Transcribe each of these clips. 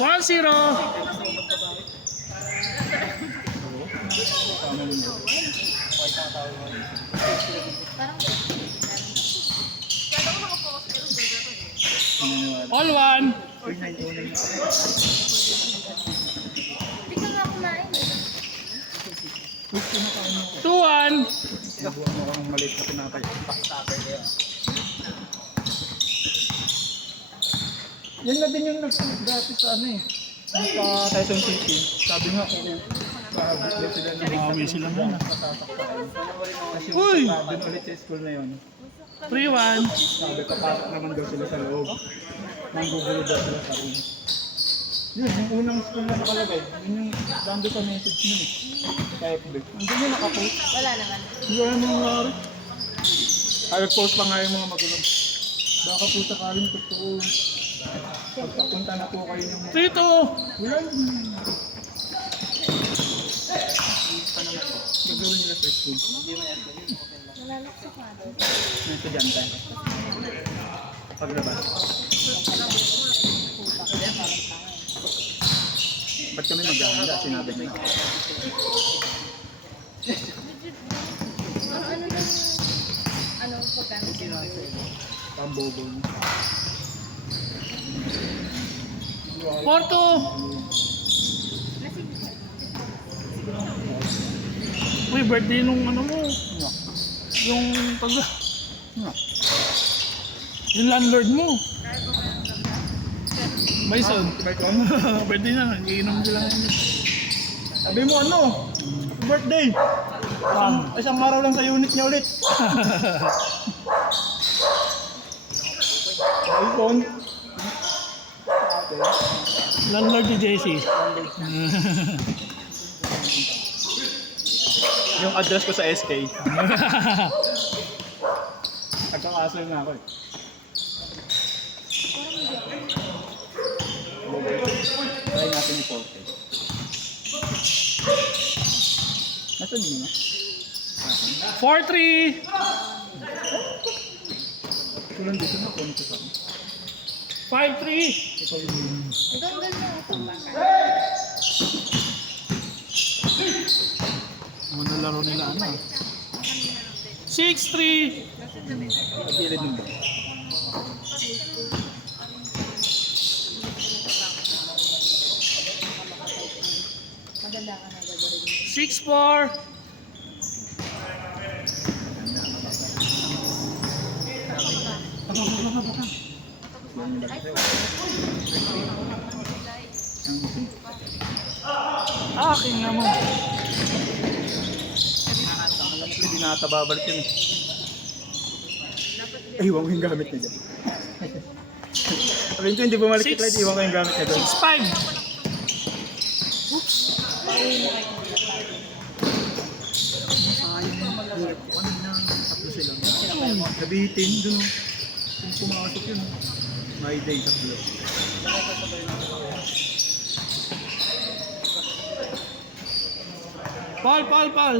1-0. All one. Tingnan nga kumain. 2-1. Nabuhan mo ang maliit na pinapay. Yan na din yung nag-dati sa ano eh. Sa Quezon City. Sabi nga, kaabot sila ng Umawi sila ngayon. Kasi Uy! doon ulit sa school na yun. 3-1. Sabi, papasok naman daw sila sa loob. Manggugulo daw sila sa room. Yun, yung unang school na nakalagay. Yun yung dando sa message nun eh. Sa FB. Andun yung nakapost. Wala naman. Hindi ko alam yung nangyari. Ay, post pa nga yung mga magulang. Baka po sakaling totoo. Pagpapunta na po kayo ng 3-2. wala yung gagawin nila sa school. Nalalaksak nga doon. Ng estudyante. Paglabas. Ba't kami mag-ahanda? Sinabi nila. Ano lang, ano pagkano? Pambobo. 4-2. Uy, birthday nung ano mo. Yung pag... Yung landlord mo. Bison. Birthday na. Iinom sila ngayon. Sabi mo ano? Birthday! Isang araw lang sa unit niya ulit. iPhone. Landlord ni JC. Yung address ko sa SK. Nagkakasal na ako eh. Try natin yung porte. Nasaan mo na? 4-3. Kulang dito na konti sa 5-3. ito yung... Doon ito baka. Muna laro nila ano. 6-3. Pagkilid nung ba? Maganda ka na gagawin. 6-4. Aking naman. Alam ko hindi nakatababalik yun eh. Ay, iwan ko yung gamit niya dyan. Sabihin ko hindi bumalik Six. si Clyde, iwan ko yung gamit niya doon. 6-5. Oops. Sayang naman. Hirap ko kanina. Tatlo sila. Nabitin doon. Kung pumasok yun. My day, tatlo. Paul.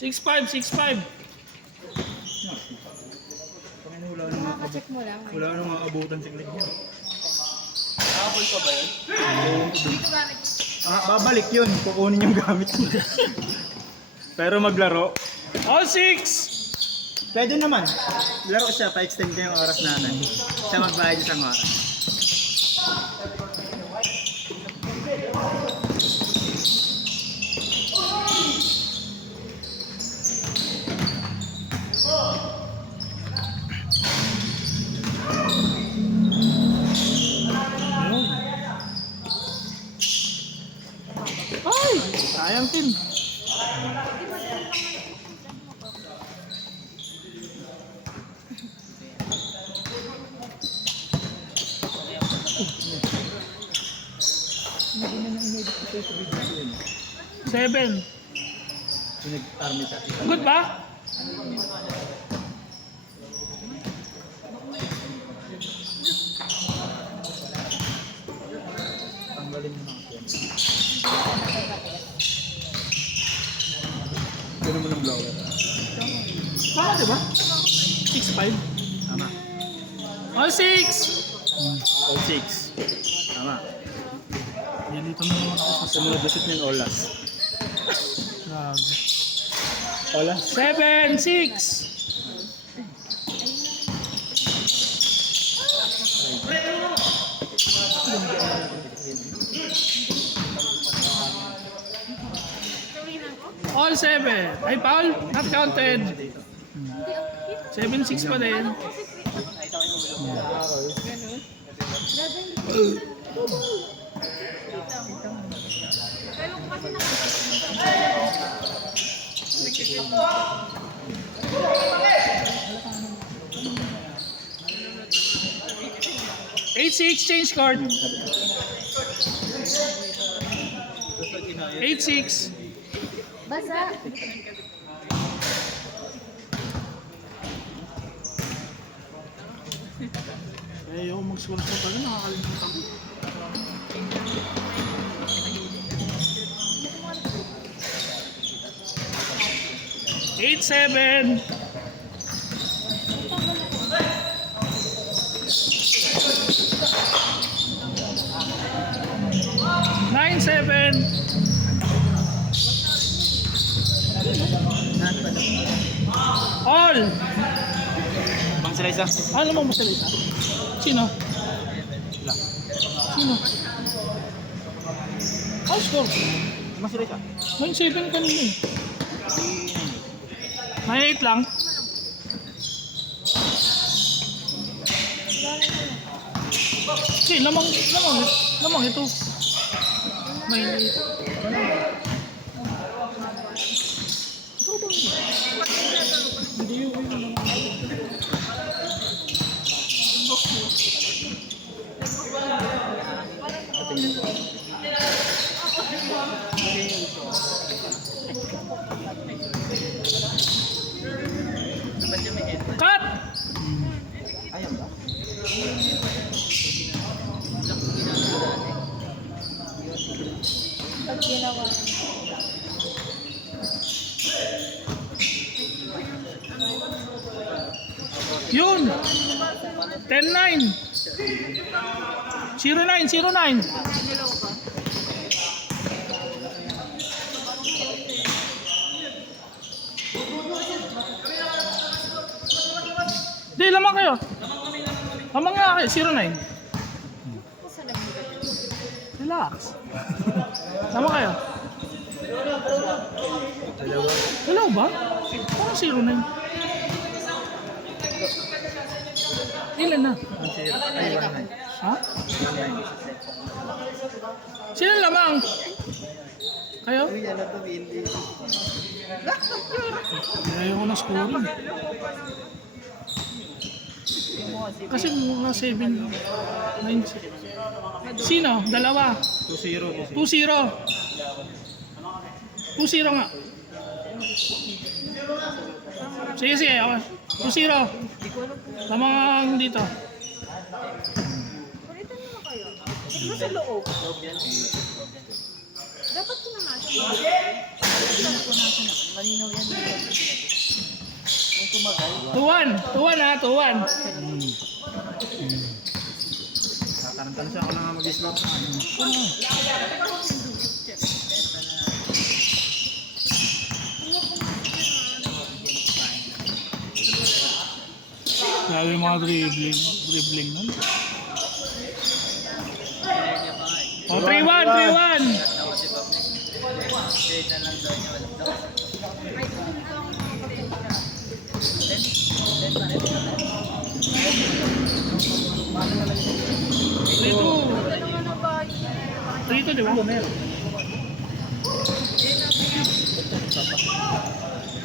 6-5. Wala nang Makacheck mo lang. wala nang maabutan si Clyde niya. Nakapol pa ba yun? Dito bakit? Babalik yun. Kukunin yung gamit niya. Pero maglaro. All 6. Pwede naman. Laro siya, pa-extend ko yung oras natin. Siya magbayad isang oras. Ay! Sayang team. Hindi na na-inedit ko sa video ko yun. 7. Pinag-army siya. Good ba? Tanggalin mo mga phone. Ganun mo ng blower. Baka diba? 6-5. Tama. All 6! All 6. Tama. Nilito na naman ako sa Sumunod basit ng Olas. Grabe. Olas? 7-6! All 7. Ay, Paul, not counted. 7-6 pa din. Eight six change card. 8-6. Basa. Eh, yung mag-score ko pala, nakakalimutan ko. Eight, 7. Nine, 7. All. Bang sila isa? Ano mo sila isa? Sino? Sila. Sino? All score. Bang sila isa? 9-7 kanina eh. 9-8 lang. Kasi lamang ito. 9-8. Hindi yun. Cut! Ayaw ba? Pag ginawa. Yun! 10-9. 0-9. Di, lamang kayo. Lamang nga kayo, 0-9. Relax. Lamang kayo. Dalaw ba? Parang 0-9. Ilan na? Ha? Sino lamang? Kayo? Ayaw ko na scoring. Kasi mga 7, 9. Sino? Dalawa. 2-0. 2-0. 2-0 nga. Sige, sige. 2-0. Lamang dito. Palitan mo na kayo. Ito sa loob. Dapat pinamasa mo. Malinaw yan. 2-1 ha, 2-1. Tatanong siya ako lang nga mag-slot. Grabe yung mga dribbling nun. Oh, 3-1. Dito, di ba?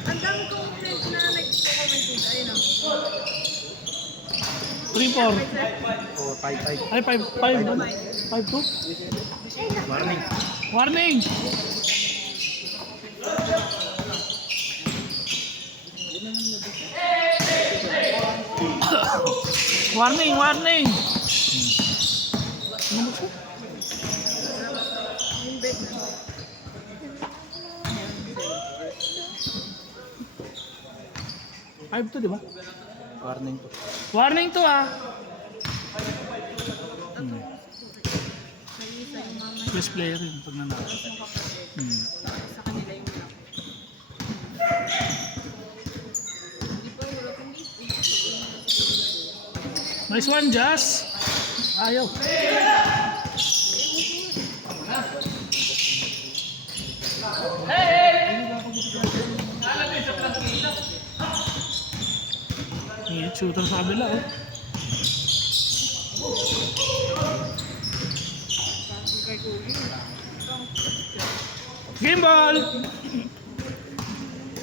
Ang dami kong friends na nag-comment dito. Ayun o. 3-4. O, 5-5. Ay, 5-2. Warning. Warning! Warning! Yung bed na. Five to, di ba? Warning to. Warning to ah. Nalisa yung mama Best player yun pag nanalo. yung kapatid. Hmm. Tapos sa kanila yung lock. Hindi pa wala kung Nice one, Jazz. Ayaw. Hey, shooter sa kabila oh. Game ball!